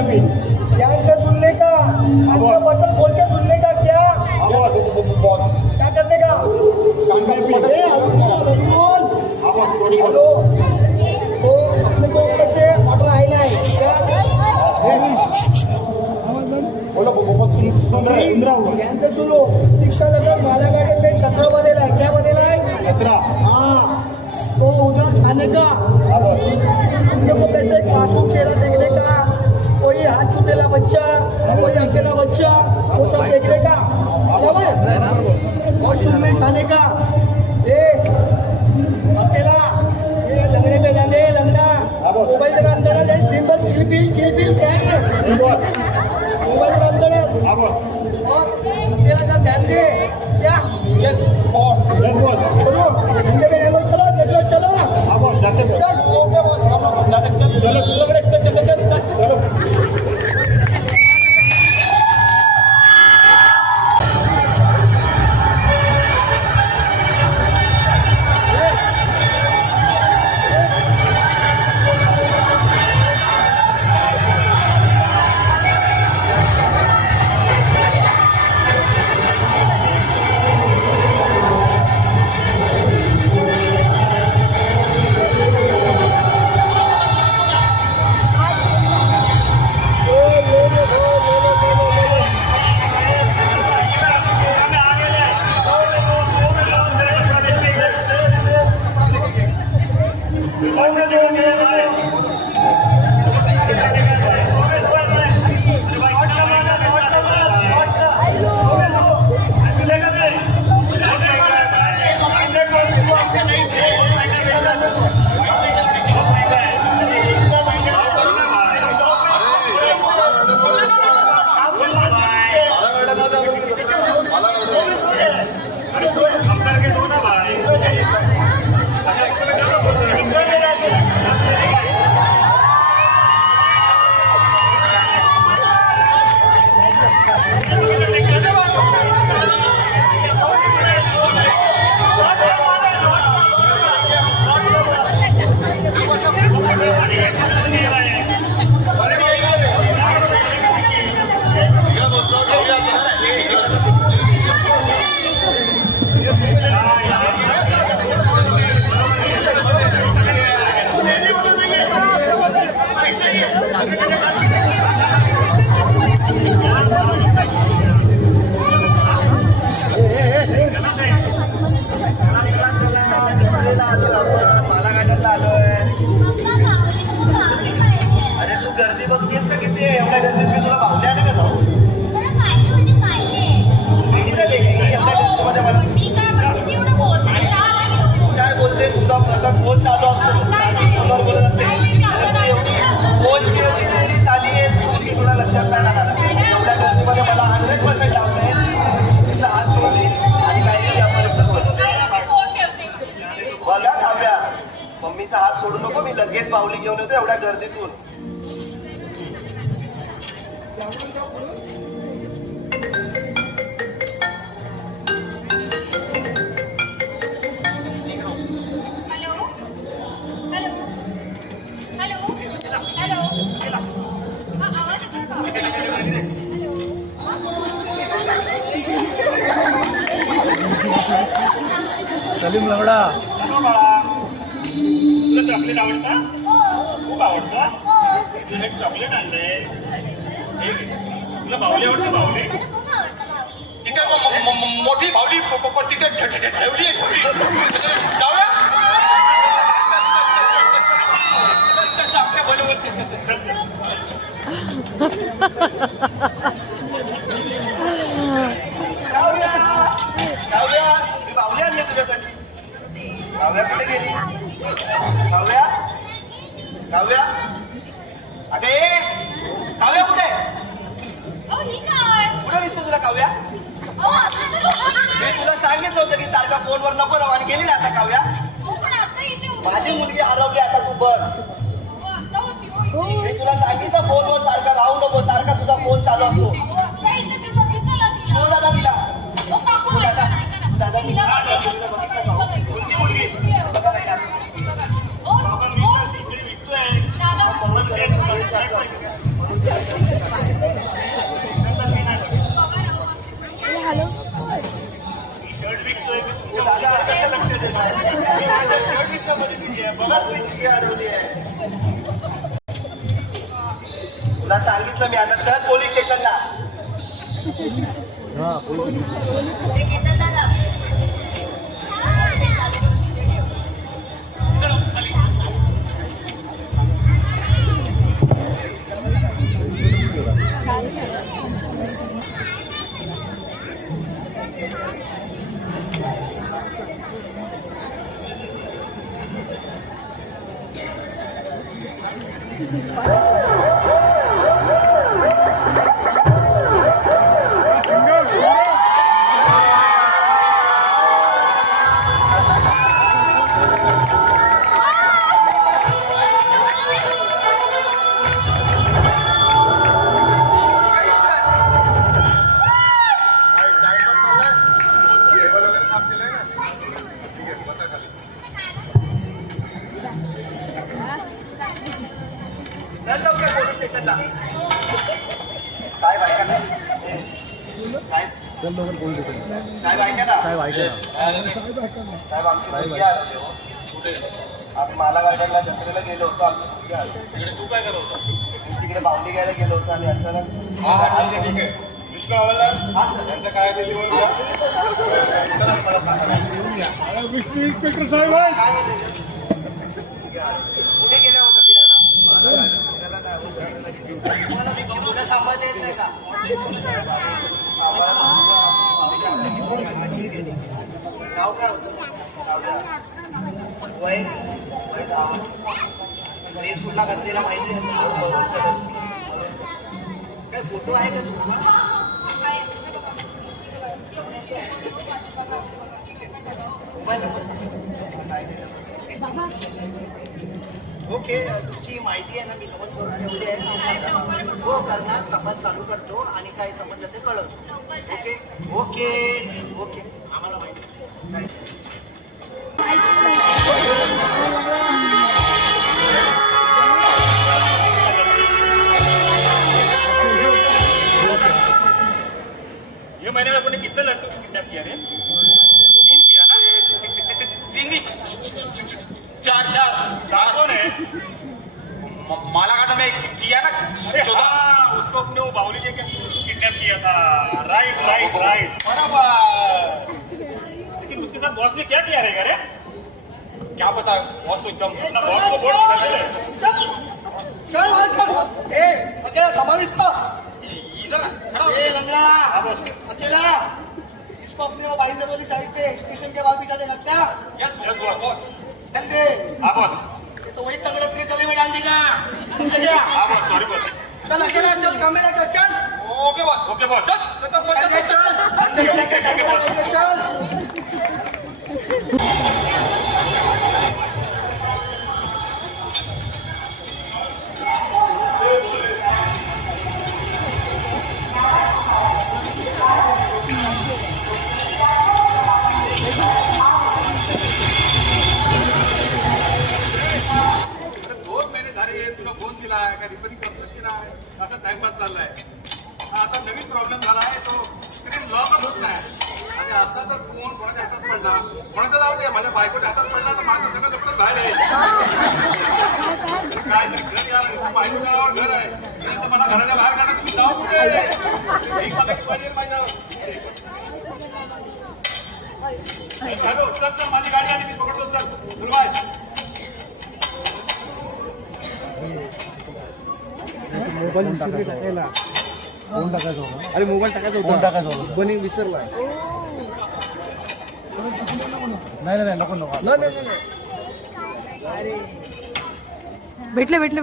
अभी ध्यान से सुनने का, बटन खोल के सुनने का। क्या क्या करने का? हेलो, तो अपने को कैसे ऑर्डर आहे नाही क्या? ध्यान से सुनो। दीक्षा नगर बालाघाट में छत्र बनेला है। क्या बनेला है? हाँ, तो उधर जाने का। अपने को कैसे मासूम चेहरा देखने का, कोई हाथ छूटेला बच्चा, कोई अकेला बच्चा, वो सब देखने का। वॉशरूम में जाने का। अकेला ये लंगड़े में जाने लंगड़ा मोबाइल का अंदर जाए दिन भर चिलपिल क्या है मोबाइल का अंदर अकेला सा ध्यान दे। क्या चलो धंधे में चलो चलो चलो मम्मीचा हात सोडू नको, मी लगेच पावली घेऊन येतो एवढ्या गर्दीतून. सलीम लवडा तुला चॉकलेट आवडतं? खूप आवडतं. तुला एक चॉकलेट आणलंय. तुला बाहुली आवडतं? बाहुली तिथे मोठी बाहुली तिथे ठेवली आहे. जाऊया काव्या मी बाहुली आणली तुझ्यासाठी. काव्या कुठे गेली? काव्या काव्या अगं ए काव्या कुठे? कुठे दिसतो तुला काव्या? मी तुला सांगितलं होतं की सारखा फोनवर नको राहू आणि गेली ना आता काव्या. माझी मुलगी हरवली आता तू बस. मी तुला सांगितलं फोनवर सारखा राहू नको, सारखा तुझा फोन चालू असतो. शोध दादा तिला. दादा विकतोय. तुला सांगितलं मी आता चल पोलीस स्टेशनला. चल लवकर पोलीस स्टेशनला. साहेब ऐका ना. साहेब ऐका ना. साहेब आमची मुलगी आली हो. आम्ही माला गार्डनला जत्रेला गेलो होतो. आमची मुलगी आली. तिकडे तू काय करत होता? तिकडे बाहुली घ्यायला गेलो होतो आणि अचानक ठीक आहे. विष्णू हवालदार हा सर त्यांचं काय दिली विष्णू इन्स्पेक्टर साहेब काय कुठे गेले होतं फिरायला? तुम्हाला तुमची मुलं सांभाळता येत नाही का? नाव काय होतं? वय 10 वर्ष. ड्रेस कुठला घातलेला माहिती आहे? काय फोटो आहे का तुमचा? मोबाईल नंबर काय ओके. तुमची माहिती आहे ना मी नमूद करून ठेवली आहे. हो करणार तपास चालू करतो आणि काय समजलं ते कळवतो. ओके ओके ओके आम्हाला माहिती आहे. ये महीने में अपने कितने लड़कों को किडनैप किया रे? 3 किया ना? 3 चार कौन है? मालाघाट में किया ना? अरे हाँ, उसको अपने वो बाहुली जी के किडनैप किया था. राइट. बराबर. लेकिन उसके साथ बॉस ने क्या किया रहेगा रे? क्या पता बॉस तो एकदम अपना बॉस को बहुत पसंद है. चल ए अकेला संभाल इसको. इधर खड़ा हो. ए लंगड़ा हाँ बॉस. अकेला इसको अपने वो भाईंदर वाली साइड पे स्टेशन के बाद बिठा देगा क्या? Yes boss. चल दे. हाँ बॉस. तो वही तगड़े तेरे गले में डाल देगा. हाँ बॉस. Sorry boss. चल अकेला चल कामेला चल चल. Okay boss. Okay boss. चल चल. फोन केला आहे का रिपेरिंग करतोस की नाही असा टाइमपास चाललाय. आता नवीन प्रॉब्लेम झाला आहे तो स्क्रीन लॉकच होत नाही. आणि असा जर फोन कोणाच्या हातात पडला कोणाचा जाऊ दे माझ्या बायकोच्या हातात पडला तर माझं सगळं लपडून बाहेर आहे. काय तरी घर यार बायकोच्या नावावर घर आहे तर मला घराच्या बाहेर काढा. तुम्ही जाऊ कुठे एक मला पाहिजे माझ्यावर. चल माझी गाडी आली मी पकडतो. चल गुरुबाय. मोबाईल विसरली टाकायला. फोन टाकायचा होता. अरे मोबाईल टाकायचा होता. फोन टाकायचा होता. बनी विसरला. नाही नको भेटलं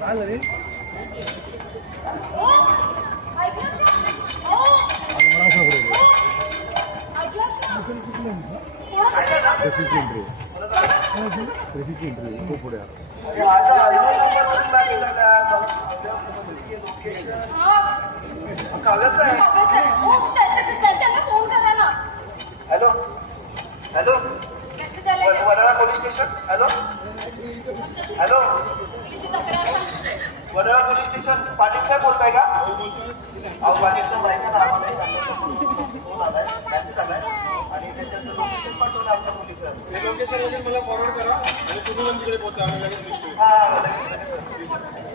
काय झाले? ट्रॅफिकची एंट्री तो पुढे आता काव्याचं आहे. त्यांना फोन करा ना. हॅलो हॅलो मेसेज आलाय का? Wadala police station. Hello hello मुलीची तक्रार सांगते. Wadala police station. पाटील साहेब बोलताय का? अहो पाटील साहेब ऐका ना, आम्हाला एक फोन आलाय, मेसेज आलाय आणि त्याच्यात लोकेशन पाठवलं आमच्या मुलीचं. ते लोकेशन वगैरे मला फॉरवर्ड करा आणि तुम्ही पण तिकडे पोहोचा. आम्ही लगेच निघतो. हा लगेच.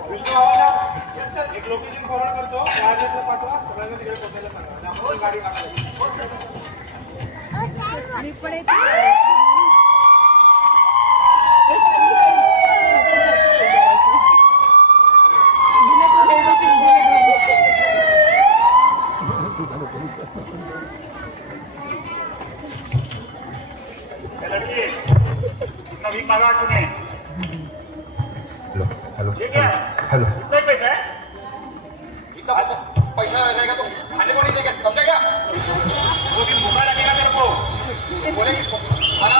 विष्णू आवाज एक लोकेशन फॉरवर्ड करतो. त्या ऍड्रेसला पाठवा. सगळ्यांना तिकडे पोहोचायला सांगा आणि आपण गाडी टाकायची. मी पण येते. लड़की कितना भी मांगा तूने? हॅलो ये क्या है? हॅलो कितना पैसा है? इतना पैसा रहेगा तो खाने को नहीं देगा, समझा क्या? वो भी भूखा लगेगा तेरे को. बोलेगी खाना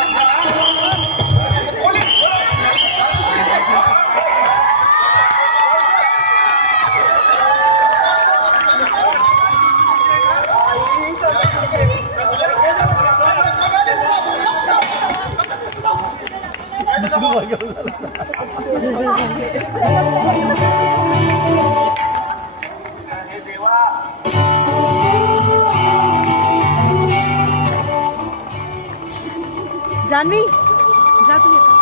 हे देवा. जान्हवी जा तू येता.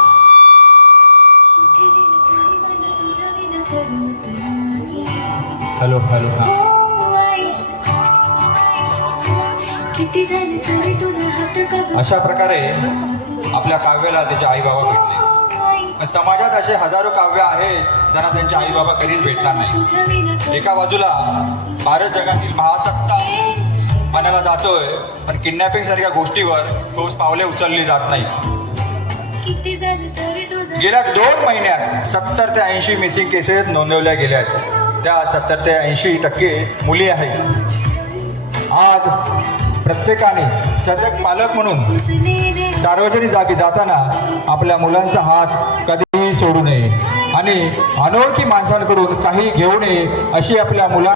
हॅलो हॅलो हां अशा प्रकारे आपल्या काव्याला त्याचे आई बाबा भेटले. समाजात असे हजारो काव्य आहेत ज्यांना त्यांचे आई बाबा कधीच भेटणार नाही. एका बाजूला भारत जगातील महासत्ता मनाला जातोय, पण किडनॅपिंग सारख्या गोष्टीवर ठोस पावले उचलली जात नाही. गेल्या 2 महिन्यात 70 ते 80 मिसिंग केसेस नोंदवल्या गेल्या आहेत. त्या 70 ते 80% मुली आहेत. आज प्रत्येकाने सजग पालक म्हणून सार्वजनिक जागी जाताना आपल्या मुलांचा हात कधीही सोडू नये आणि अनोळखी माणसांकडून काही घेऊ नये अशी आपल्या मुलांना